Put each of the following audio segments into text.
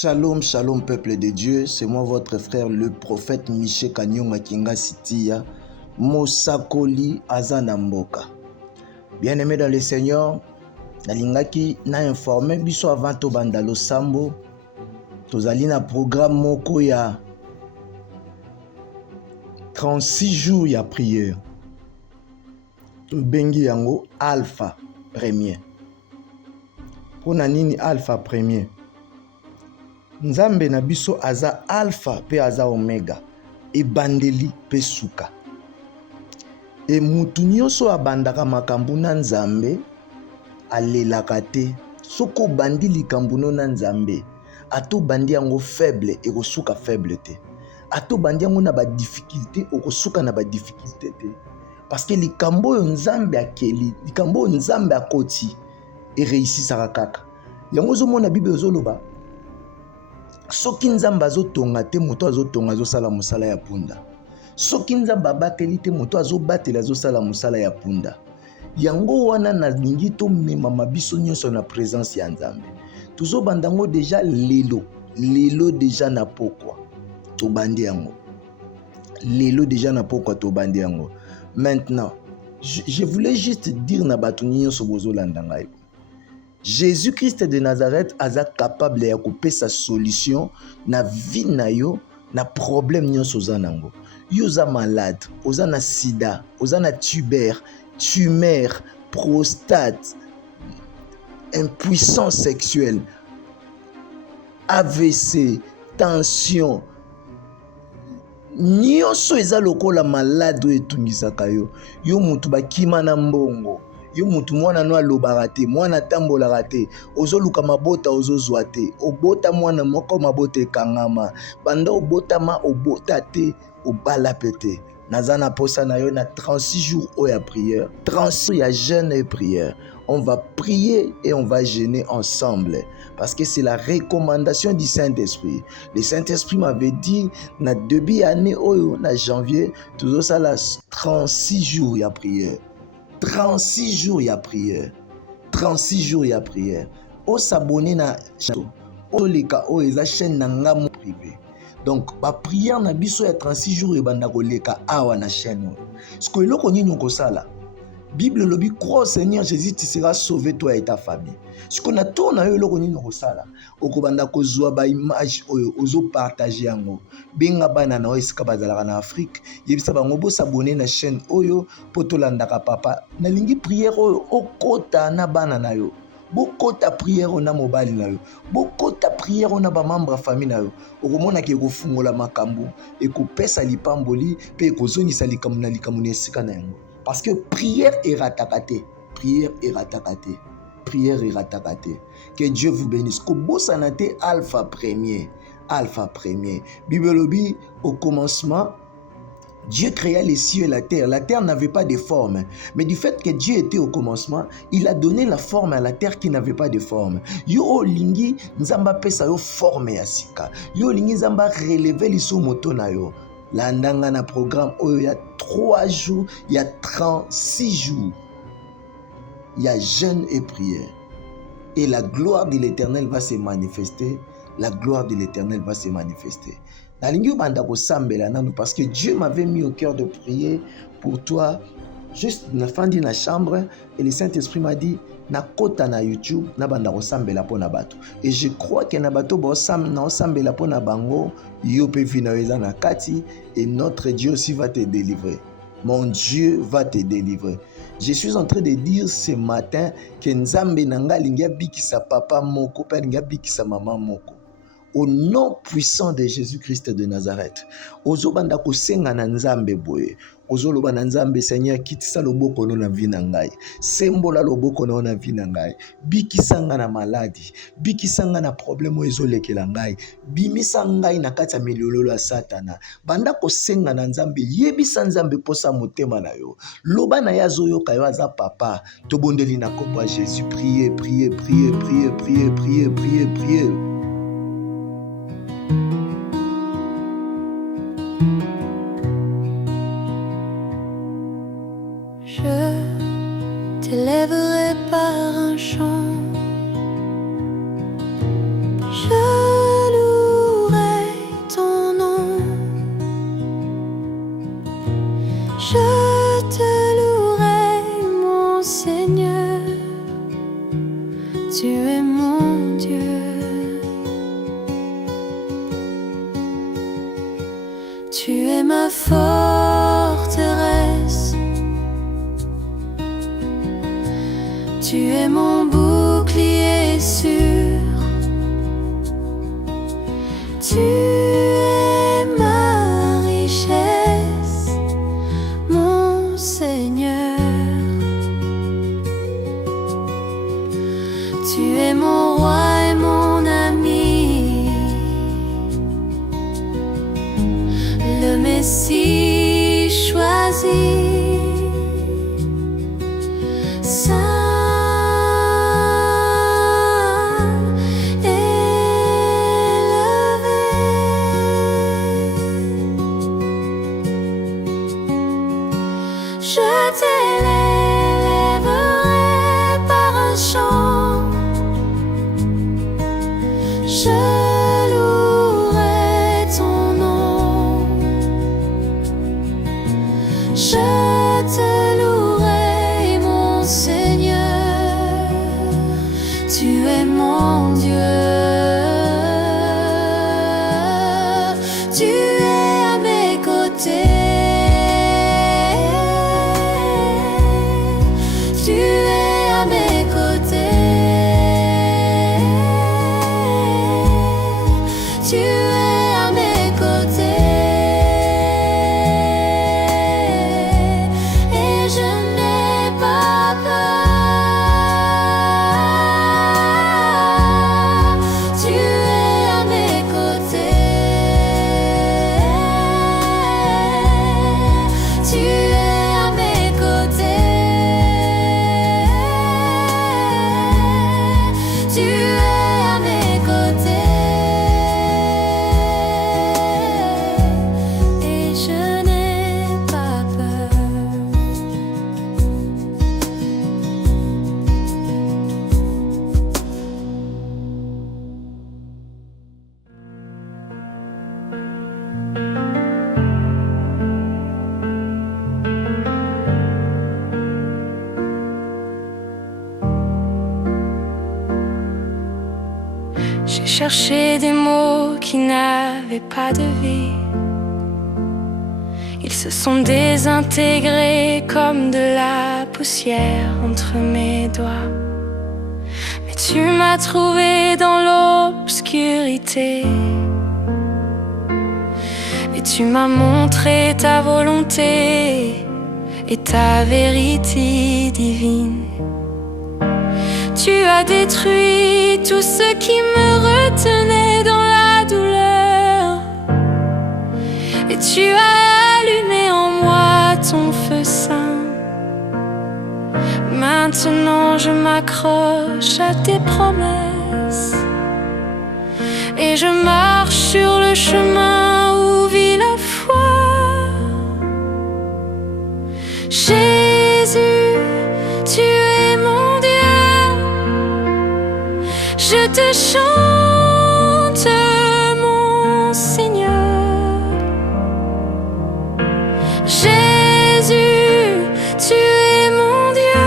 Shalom, shalom peuple de Dieu, c'est moi votre frère le prophète Michel Kanyonga Kinga Sitia, Mosakoli Azanamboka. Bien-aimé dans le Seigneur, nalingaki na informé biso avant to bandalo sambo, tozali na programme moko ya 36 jours ya prière. Tobengi yango Alpha Premier. Pona nini Alpha Premier? Nzambe na biso aza alpha pe aza omega, ebandeli pe suka. E mutu nyonso abandaka makambo na Nzambe alelaka te. Soko bandi likambo na Nzambe, ato bandi yango faible ekosuka faible te. Ato bandi yango na ba difficulté okosuka na ba difficulté te. Parce que likambo oyo Nzambe akeli, likambo oyo Nzambe akoti ereisisaka kaka. Yango ozomona Bible ozoloba soki Nzambe azotonga te moto azotonga azosala mosala ya punda. Soki Nzambe abateli te moto azobatela azosala mosala ya punda. Yango wana nalingi tomema mabiso nyonso na présence ya Nzambe. Tozobanda ngo déjà lelo déjà na pokwa tobandi yango. Lelo déjà na pokwa tobandi yango. Maintenant, je voulais juste dire na bato nyonso bozolanda ngai. Jésus-Christ de Nazareth aza capable ya couper sa solution na vie na yo na problème nyonso oza nango. Yo oza malade, oza na sida, oza na tumeur, prostate, impuissance sexuelle, AVC, tension. Nyonso eza lokola malade oyo etungisaka yo. Yo mutu bakima na mbongo. Yo mutu mwana no alobaka te, mwana tambolaka te, ozoluka mabota ozozwa te, obota mwana moko mabota ekangama, banda obotama obota te, obala pete. Naza na posa na yo na 36 jours oya prière, 36 ya jeûne et prière. On va prier et on va jeûner ensemble parce que c'est la recommandation du Saint-Esprit. Le Saint-Esprit m'avait dit na début année oyo na janvier, tout ça la 36 jours ya prière. 36 jours ya prière. 36 jours ya prière. O s'abonner na o leka o eza chaîne na nga mo privé. Donc ba prière na biso ya 36 jours e banda ko leka awa na chaîne. Ce que eloko nini okosala. Bible lobi crois au Seigneur Jésus, tu seras sauvé toi et ta famille. Ce qu'on a tourné yo eloko nini okosala. Okobanda kozwa ba image oyo ozo partager yango. Benga bana na esika bazalaka na Afrique, yebisa bango bo s'abonner na chaîne oyo poto landaka papa. Na lingi prière oyo okota na bana na yo. Bokota prière na mobali na yo. Bokota prière na ba membre famille na yo. Okomona ke kofungola makambo e kopesa lipamboli pe kozonisa likambo na likambo na esika na yango. Parce que prière est ratakate. Prière est ratakate. Prière est ratakate. Que Dieu vous bénisse. Kobosanate Alpha Premier. Alpha Premier. Bible lobi au commencement, Dieu créa les cieux et la terre. La terre n'avait pas de forme. Mais du fait que Dieu était au commencement, il a donné la forme à la terre qui n'avait pas de forme. Yo lingi nzamba pesa yo forme ya sika. Yo lingi nzamba relever liso moto na yo. Landanga na programme il y a 3 jours, il y a 36 jours. Il y a jeûne et prière. Et la gloire de l'Éternel va se manifester. La gloire de l'Éternel va se manifester. Parce que Dieu m'avait mis au cœur de prier pour toi. Juste na fin de la chambre. Et le Saint-Esprit m'a dit, na kota na YouTube, na banda osambela pona bato. Et je crois que na bato ba osambela pona bango, yo pe vina eza na kati, et notre Dieu aussi va te délivrer. Mon Dieu va te délivrer. Je suis en train de dire ce matin que Nzambe nanga lingia bikisa papa moko, pa lingia bikisa maman moko. Au nom puissant de Jésus-Christ de Nazareth. Ozobanda kosenga na Nzambe boye. Ozoloba na Nzambe Seigneur kitisa loboko no na vie na ngai. Sembola loboko no na vie na ngai. Bikisanga na maladi, bikisanga na problème ezolekela ngai. Bimisa ngai na kati ya milololo ya Satana. Banda kosenga na Nzambe, yebisa Nzambe posa motema na yo. Loba na yazo yoka yo aza papa. Tobondeli na kombo Jésus. Priez, priez, priez, priez, priez, priez, priez, priez. Je t'élèverai par un chant, je Seigneur, tu es mon Dieu. Tu es ma forteresse, tu es mon bouclier sûr, tu es ma richesse, mon Seigneur. Tu es mon roi et mon ami, le Messie choisi. Je t'élèverai par un chant, je louerai ton nom, je te louerai mon Seigneur, tu es mon Dieu, tu es à mes côtés. Tu es à mes côtés, tu es à mes côtés, et je n'ai pas peur. Tu es à mes côtés, tu es à mes côtés. Tu es à mes côtés, et je n'ai pas peur. J'ai cherché des mots qui n'avaient pas de vie. Ils se sont désintégrés comme de la poussière entre mes doigts. Mais tu m'as trouvé dans l'obscurité, et tu m'as montré ta volonté et ta vérité divine. Tu as détruit tout ce qui me retenait dans la douleur, et tu as allumé en moi ton feu saint. Maintenant je m'accroche à tes promesses, et je marche sur le chemin où vit la foi. Jésus, tu es mon Dieu. Je te chante, mon Seigneur. Jésus, tu es mon Dieu.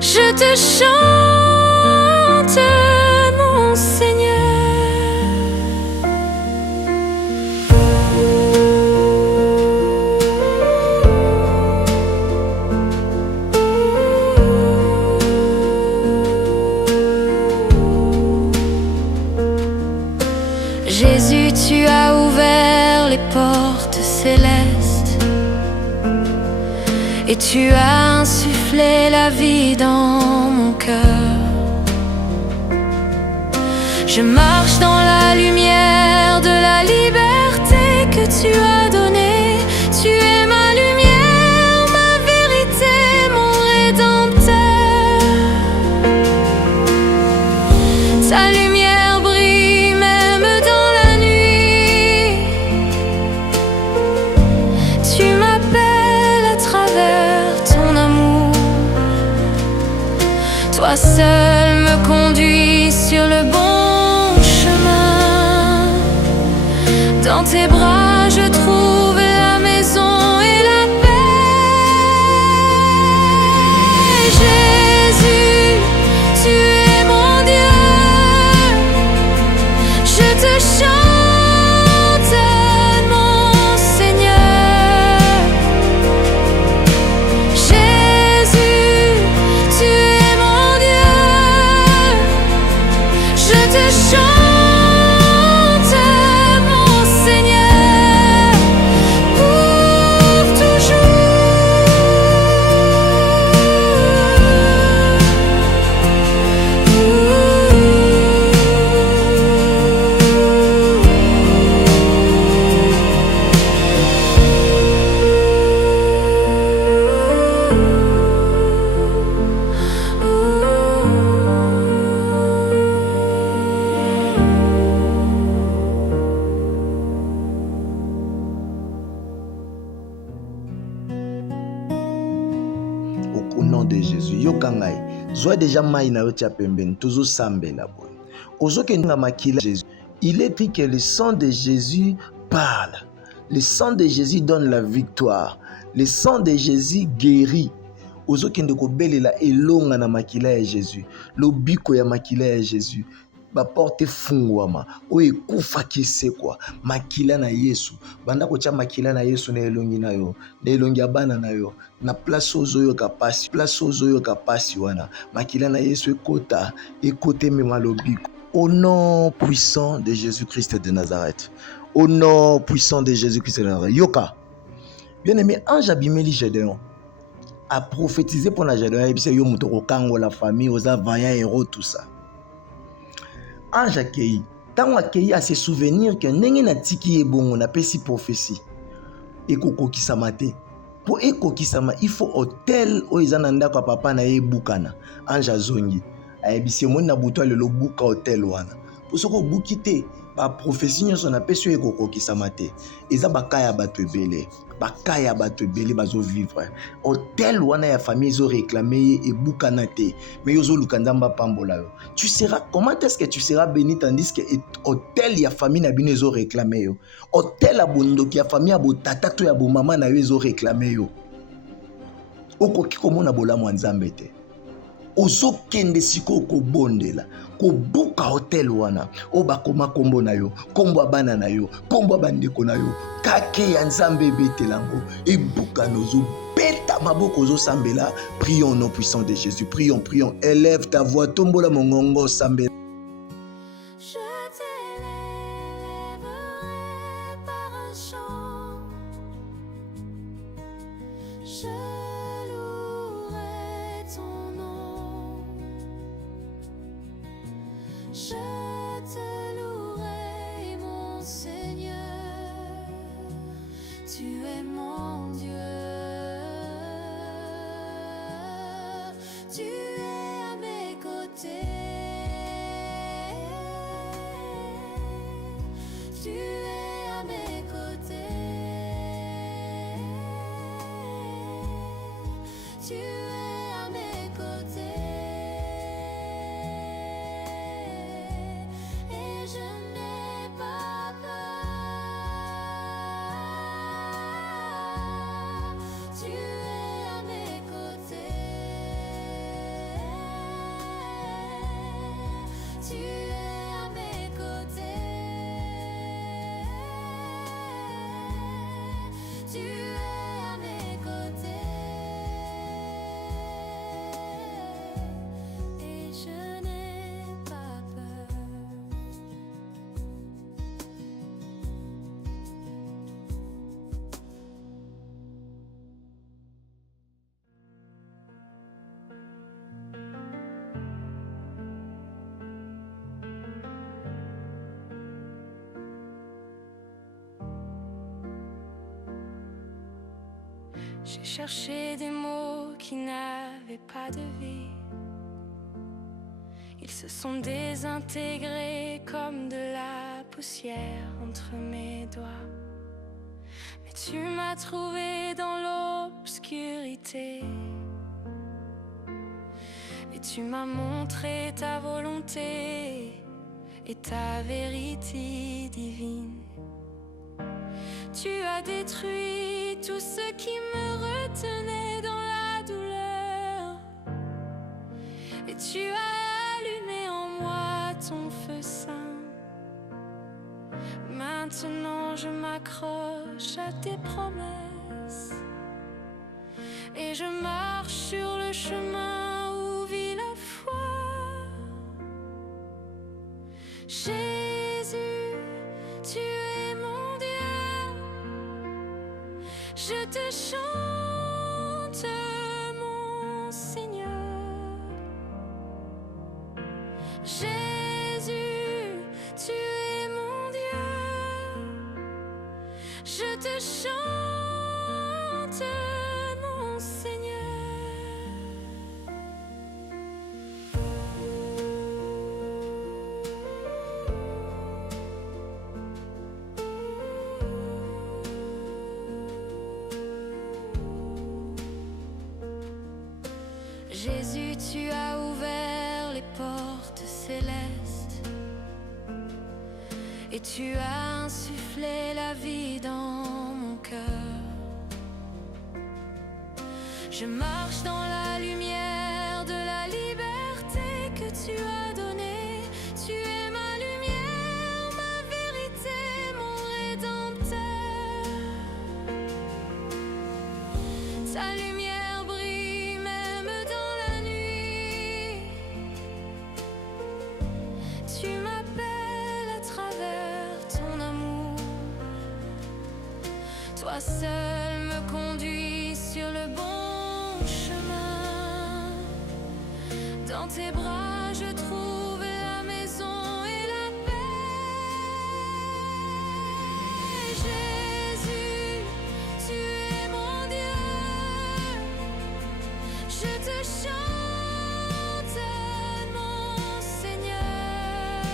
Je te chante, mon Seigneur. Jésus, tu as ouvert les portes célestes, et tu as insufflé la vie dans mon cœur. Je marche dans la lumière de la liberté que tu as donnée. Tu es ma lumière, ma vérité, mon rédempteur. Ta lumière brille même dans la nuit. Tu m'appelles à travers ton amour. Toi seul me conduis sur le bon chemin. Dans tes bras je trouve la maison et la paix. au nom de Jésus. Yokangai, zoa déjà mai na yo tia pembeni, tozo sambela boy. Ozokende na makila Jésus. Il est dit que le sang de Jésus parle. Le sang de Jésus donne la victoire. Le sang de Jésus guérit. Ozokende kobelela elonga na makila ya Jésus. Lobiko ya makila ya Jésus. Ba porte fungwama oye kufa kisekwa makila na Yesu banda kocha makila na Yesu na elongi na yo na elongi ya bana na yo na place ozoyo kapasi wana makila na Yesu ekote mema lobiko au nom puissant de Jésus-Christ de Nazareth, au nom puissant de Jésus-Christ de Nazareth. Yoka bien aimé ange abimeli Gédéon a prophétisé pour la Gédéon et puis yo mutoko kango la famille aux vaillant héros tout ça. Ange akei, tant akei à se souvenir que ndenge na tiki ebongo na pesi prophétie. Ekokokisama te. Po ekokisama, il faut hôtel o ezana ndako papa na ebukana. Ange azongi. Ayebisi mo na buto lelo buka hôtel wana. Po soko buki te, ba prophétie nyonso na pesi ekokokisama te. Eza bakaya bato ebele. Bakaya bato ebele bazo vivre. Hôtel wana ya famille zo réclamer et bukana te. Mais yozo lukandamba pambola yo. Tu seras, comment est-ce que tu seras béni tandis que hôtel ya famille na bino zo réclamer yo. Hôtel abondo ki ya famille abo tata to ya bo mama na yo zo réclamer yo. Okoki komona bolamu nzambe te. Ozokende siko kobondela kobuka hotel wana obakoma kombo na yo kombo abana na yo kombo bandeko na yo kake ya nzambe betelango ebuka nozo beta maboko zo sambela. Prions au nom puissant de Jésus. Prions, élève ta voix, tombola mongongo sambela. Je te louerai, mon Seigneur, tu es mon Dieu, tu es à mes côtés, tu es à mes côtés, tu es à mes côtés. Tu es à mes côtés, tu es à mes côtés, et je n'ai pas peur. J'ai cherché des mots qui n'avaient pas de vie. Ils se sont désintégrés comme de la poussière entre mes doigts. Mais tu m'as trouvé dans l'obscurité. Et tu m'as montré ta volonté et ta vérité divine. Tu as détruit tout ce qui me retenait dans la douleur. Et tu as allumé en moi ton feu saint. Maintenant je m'accroche à tes promesses. Et je marche sur le chemin où vit la foi. Jésus, tu es mon Dieu. Je te chante, mon Seigneur. Jésus, tu es mon Dieu. Je te chante, mon Seigneur. Jésus, tu as ouvert les portes célestes et tu as insufflé la vie dans mon cœur. Je marche dans la lumière de la liberté que tu as donnée. Tu es ma lumière, ma vérité, mon rédempteur. Ta lumière brille même dans la nuit. Tu m'appelles à travers ton amour. Toi seul me conduis sur le bon. Dans tes bras je trouve la maison et la paix. Jésus, tu es mon Dieu. Je te chante, mon Seigneur.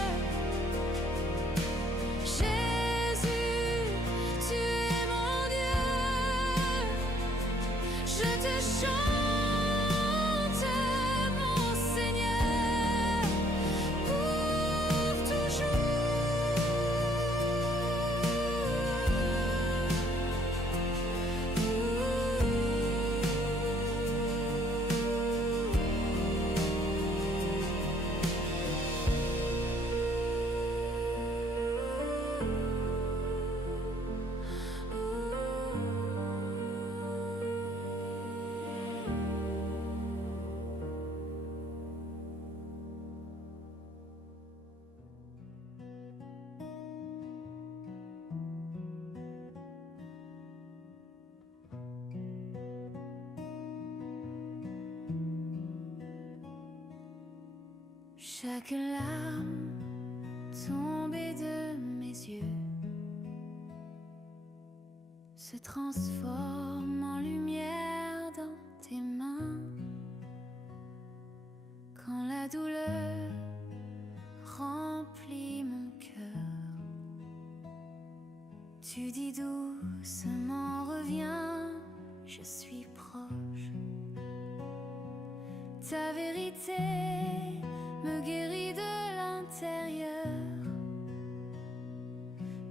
Jésus, tu es mon Dieu. Je te chante. Chaque larme tombée de mes yeux se transforme en lumière dans tes mains. Quand la douleur remplit mon cœur, tu dis doucement reviens, je suis proche. Ta vérité me guérit de l'intérieur.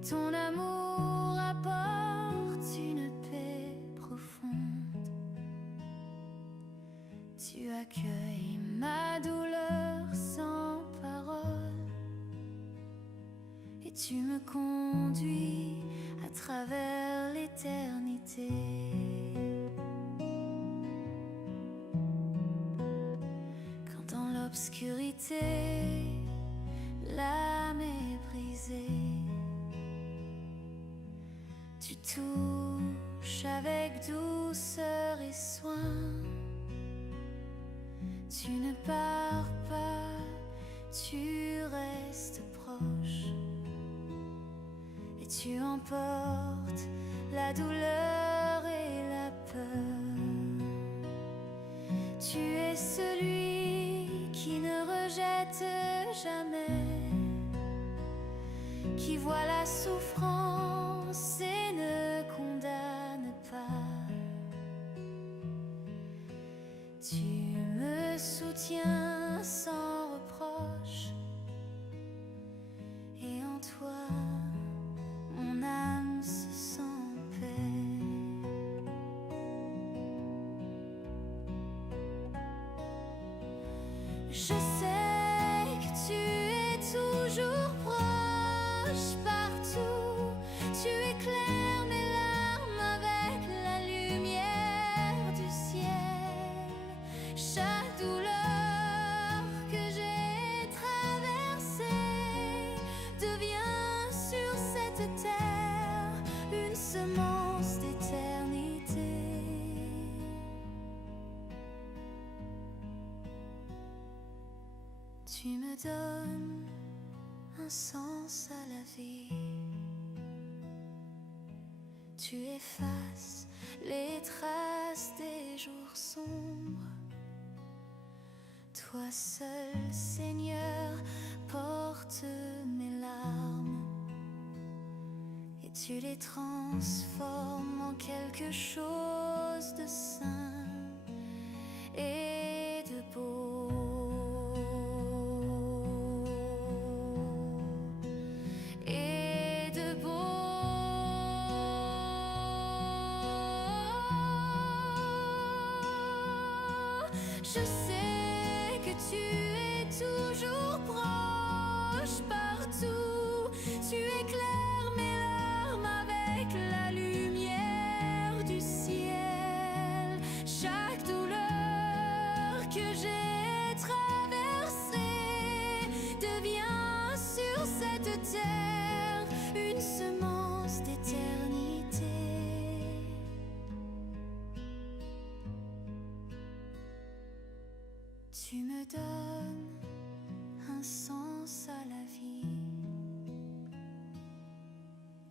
Ton amour apporte une paix profonde. Tu accueilles ma douleur sans parole et tu me conduis à travers l'éternité. L'obscurité, l'âme est brisée. Tu touches avec douceur et soin. Tu ne pars pas, tu restes proche. Et tu emportes la douleur et la peur. Tu es celui qui ne rejette jamais, qui voit la souffrance et ne condamne pas. Tu me soutiens sans reproche, et en toi, mon âme se sent en paix. Je sais que tu es toujours proche partout. Tu éclaires mes larmes avec la lumière du ciel. Chaque douleur que j'ai traversée devient sur cette terre une semence d'éternité. Tu me donnes un sens à la vie. Tu effaces les traces des jours sombres. Toi seul, Seigneur, portes mes larmes et tu les transformes en quelque chose de saint et de Je sais que tu es toujours proche partout. Tu éclaires mes larmes avec la lumière du ciel. Chaque douleur que j'ai traversée devient sur cette terre une semence d'éternité. Tu me donnes un sens à la vie.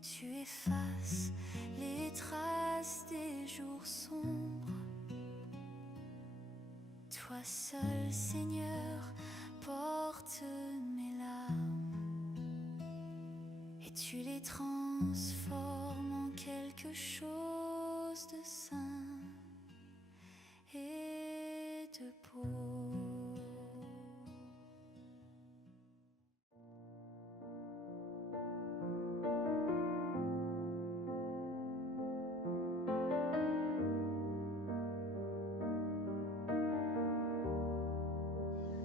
Tu effaces les traces des jours sombres. Toi seul, Seigneur, portes mes larmes et tu les transformes en quelque chose de saint et de beau.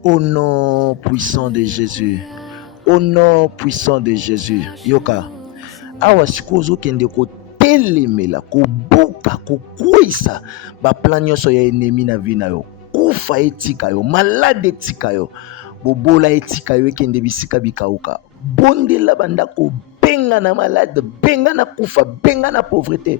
Au nom puissant de Jésus, au nom puissant de Jésus, yoka awa sikoyo ozokende kotelemela kobuka kokwisa baplan nyonso ya enemi na vi na yo. Kufa etika yo, malade etika yo, bobola etika yo ekende bisika bikauka. Bondela bandako, benga na malade, benga na kufa, benga na pauvreté,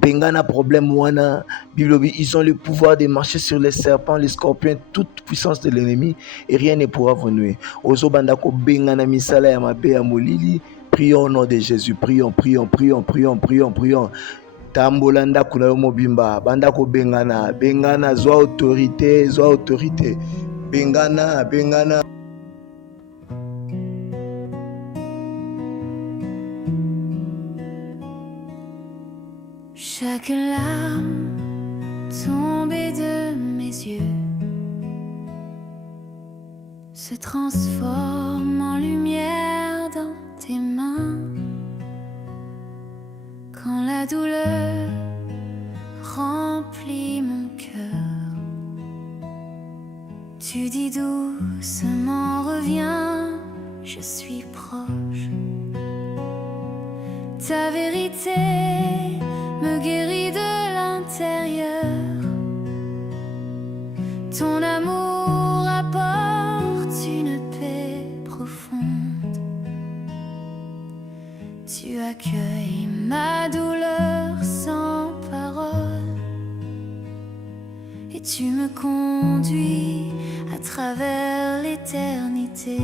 benga na problème wana. Bible, ils ont le pouvoir de marcher sur les serpents, les scorpions, toute puissance de l'ennemi, et rien ne pourra vous nuire. Ozo bandako benga na misala ya mabe ya molili. Prions au nom de Jésus, prions. Tambola ndako na yo mobimba, bandako bengana, zwa autorité, bengana. Chaque larme tombée de mes yeux se transforme en lumière dans tes mains. Quand la douleur remplit mon cœur, tu dis doucement reviens, je suis proche. Ta vérité me guérit de l'intérieur. Ton amour apporte une paix profonde. Tu accueilles ma douleur sans parole et tu me conduis à travers l'éternité.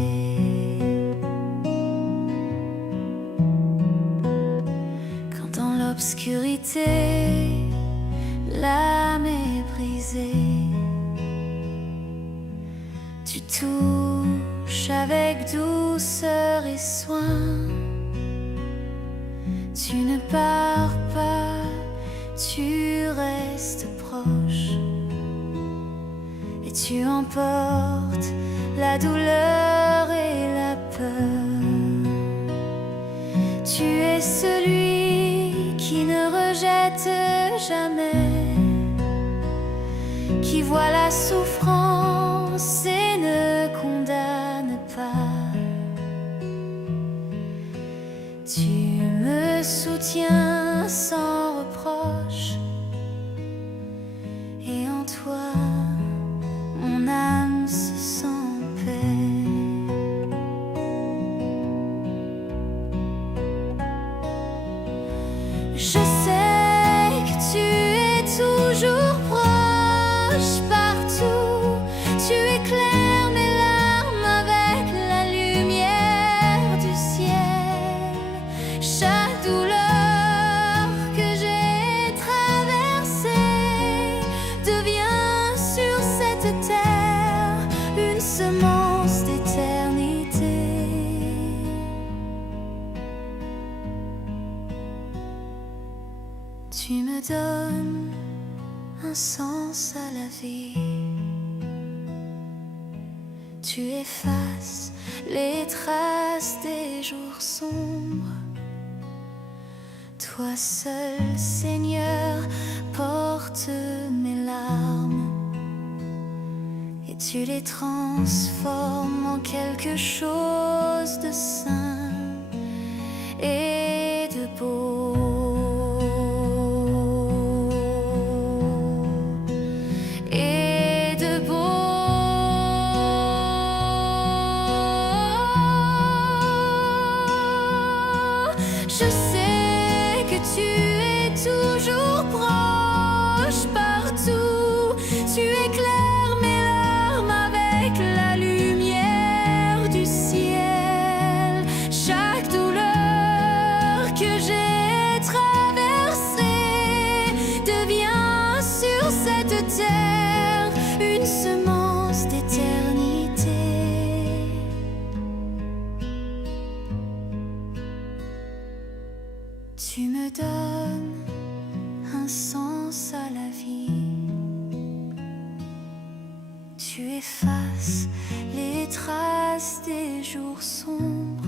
Quand dans l'obscurité l'âme est brisée, tu touches avec douceur et soin. Tu ne pars pas, tu restes proche et tu emportes la douleur et la peur. Tu es celui qui ne rejette jamais, qui voit la souffrance et ne condamne pas. Tu me soutiens sans reproche et en toi mon âme se sent paix. Je sais que tu es toujours proche partout. Tu éclaires mes larmes avec la lumière du ciel. Chaque douleur que j'ai traversée devient sur cette terre une semence d'éternité. Tu me donnes un sens à la vie. Tu effaces les traces des jours sombres. Toi seul, Seigneur, portes mes larmes et tu les transformes en quelque chose de sain et de beau. Je sais que tu es toujours proche partout. Tu éclaires mes larmes avec la lumière du ciel. Chaque douleur que j'ai traversée devient sur cette terre une semence d'éternité. Tu me donnes un sens à la vie. Tu effaces les traces des jours sombres.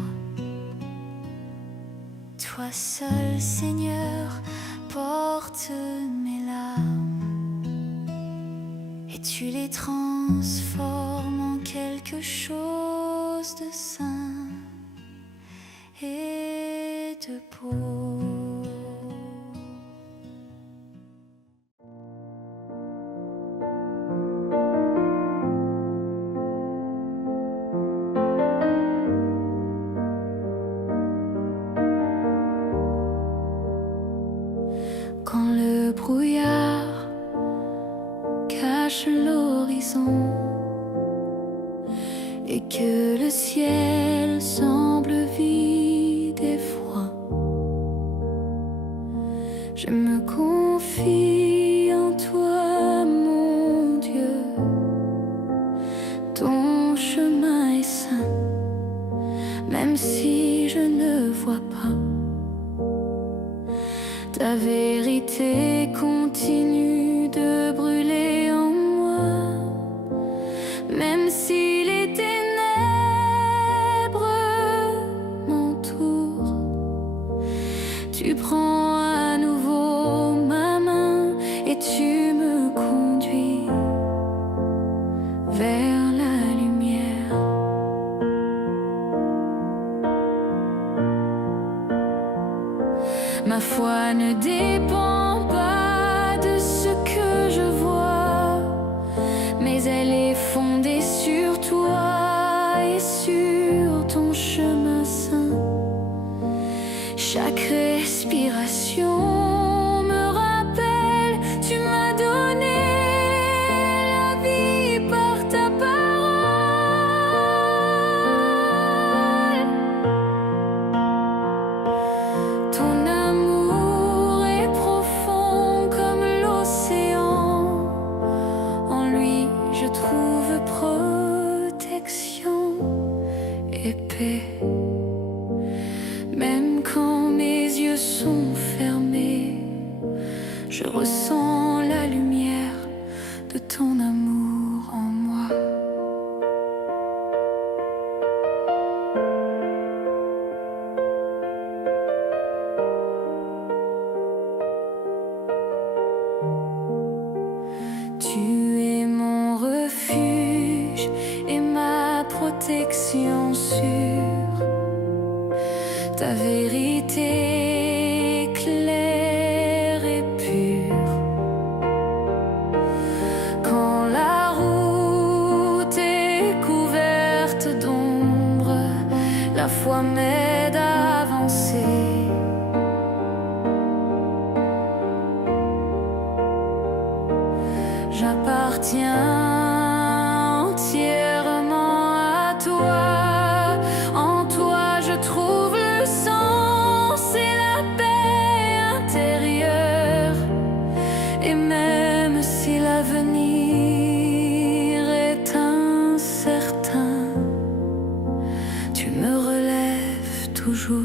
Toi seul, Seigneur, portes mes larmes et tu les transformes en quelque chose de sain et de beau. Quand le brouillard cache l'horizon et que le ciel semble vide et froid, je me confie en toi, mon Dieu. Ton chemin est sain, même si je ne vois pas. Ta vérité continue de brûler en moi, même si les ténèbres m'entourent. Tu prends à nouveau ma main et tu me conduis vers la lumière. Ma foi ne dépend pas de ce que je vois, mais elle est fondée sur toi et sur ton chemin saint. Chaque respiration me rappelle, tu m'as donné la vie par ta parole. Ton amour est profond comme l'océan. En lui je trouve protection et paix. Même quand mes yeux sont fermés, je ressens la lumière de ton amour en moi. Tu es mon refuge et ma protection sûre. Ta vérité claire et pure. Quand la route est couverte d'ombre, la foi m'aide à avancer. J'appartiens entièrement à toi. En toi je trouve le sens et la paix intérieure. Et même si l'avenir est incertain, tu me relèves toujours.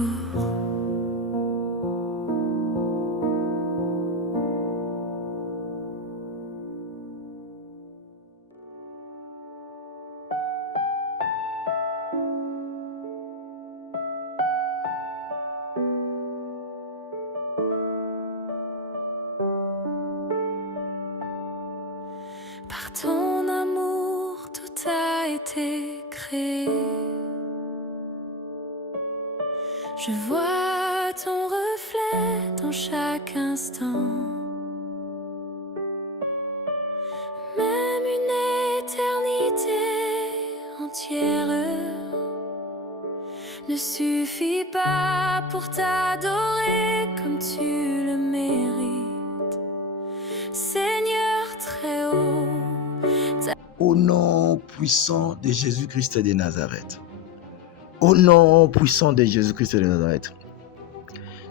Par ton amour, a été créé. Je vois ton reflet dans chaque instant. Même une éternité entière ne suffit pas pour t'adorer comme tu le mérites. Seigneur très haut. Au nom puissant de Jésus-Christ de Nazareth. Au nom puissant de Jésus-Christ de Nazareth.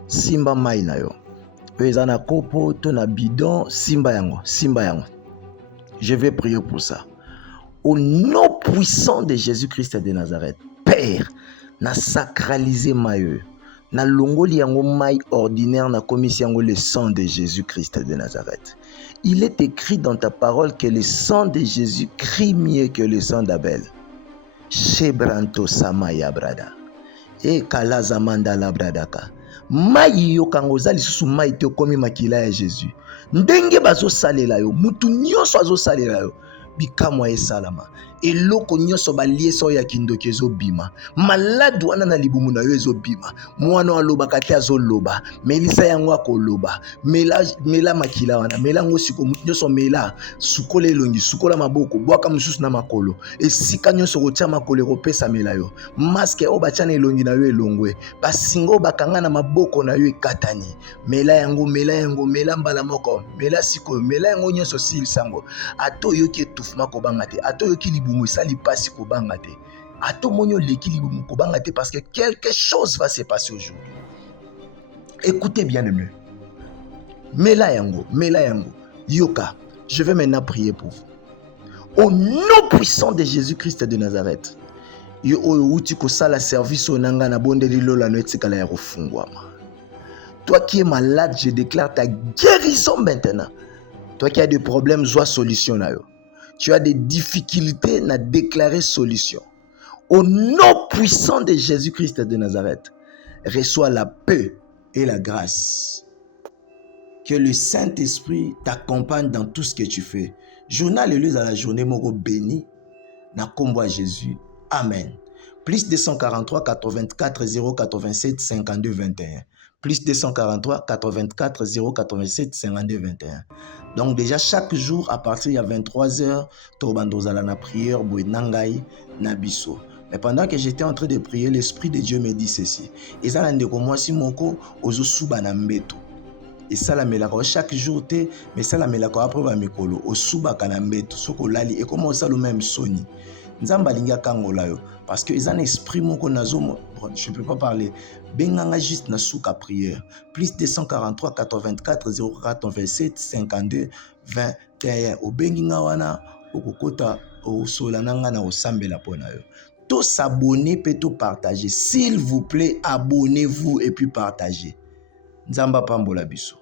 Simba mai na yo. Eza na kopo to na bidon simba yango. Je vais prier pour ça. Au nom puissant de Jésus-Christ de Nazareth. Père, na sacraliser mai. Na longoli yango mai ordinaire na komisi yango le sang de Jésus-Christ de Nazareth. Il est écrit dans ta parole que le sang de Jésus crie mieux que le sang d'Abel. Shebranto samaya brada. E kalazamanda la bradaka. Mai yo kango za lisusu mai te komi makila ya Jésus. Ndenge bazo salela yo, mutu nyonso azo salela yo. Bikamwa esalama. Eloko nyonso baliesa ya kindoki ezobima. Malade wana na libumu na yo ezobima. Mwana alobaka te azoloba. Melisa yango akoloba. Mela makila wana. Mela ngo siko mutu nyonso mela. Sukola elongi, sukola maboko, bwaka mususu na makolo. Esika nyonso kotia makolo kopesa mela yo. Maske o batiana elongi na yo elongwe. Basingo bakanga na maboko na yo ekatani. Mela yango, mela mbala moko. Mela siko, mela yango nyonso sil sango. Ato yo ki etufuma kobanga te. Ato yo ki libumu esali pasi kobanga te. Ato monyo leki libumu kobanga te parce que quelque chose va se passer aujourd'hui. Écoutez bien aimé. Mela yango. Yoka, je vais maintenant prier pour vous. Au nom puissant de Jésus-Christ de Nazareth. Yo outi ko sala service onanga na bondeli lola no etikala ya kofungwama. Toi qui es malade, je déclare ta guérison maintenant. Toi qui as des problèmes, sois solution na yo. Tu as des difficultés, na déclarer solution. Au nom puissant de Jésus-Christ de Nazareth, reçois la paix et la grâce. Que le Saint-Esprit t'accompagne dans tout ce que tu fais. Journal et à la journée, moko béni, na kombo à Jésus. Amen. Plus 243 84 087 52 21. Plus 243 84 087 52 21. Donc déjà chaque jour à partir de 23h, Tobandozala na prière, Boinangai, Nabiso. Mais pendant que j'étais en train de prier, l'Esprit de Dieu me dit ceci. Et ça l'a dit que moi si moko ozo suba na mbeto. Et ça la melako chaque jour te, mais ça la melako après ba mikolo o suba kana mbeto soko lali et comment ça le même soni. Nzamba linga kangola yo parce que ils ont un esprit moko nazo, je ne peux pas parler. Benganga juste na souka prière. Plus 243 84 087 52 21. O benginga wana okokota o solananga na osambela pona yo. Tous s'abonner peut tout partager. S'il vous plaît, abonnez-vous et puis partagez. Nzamba pambola biso.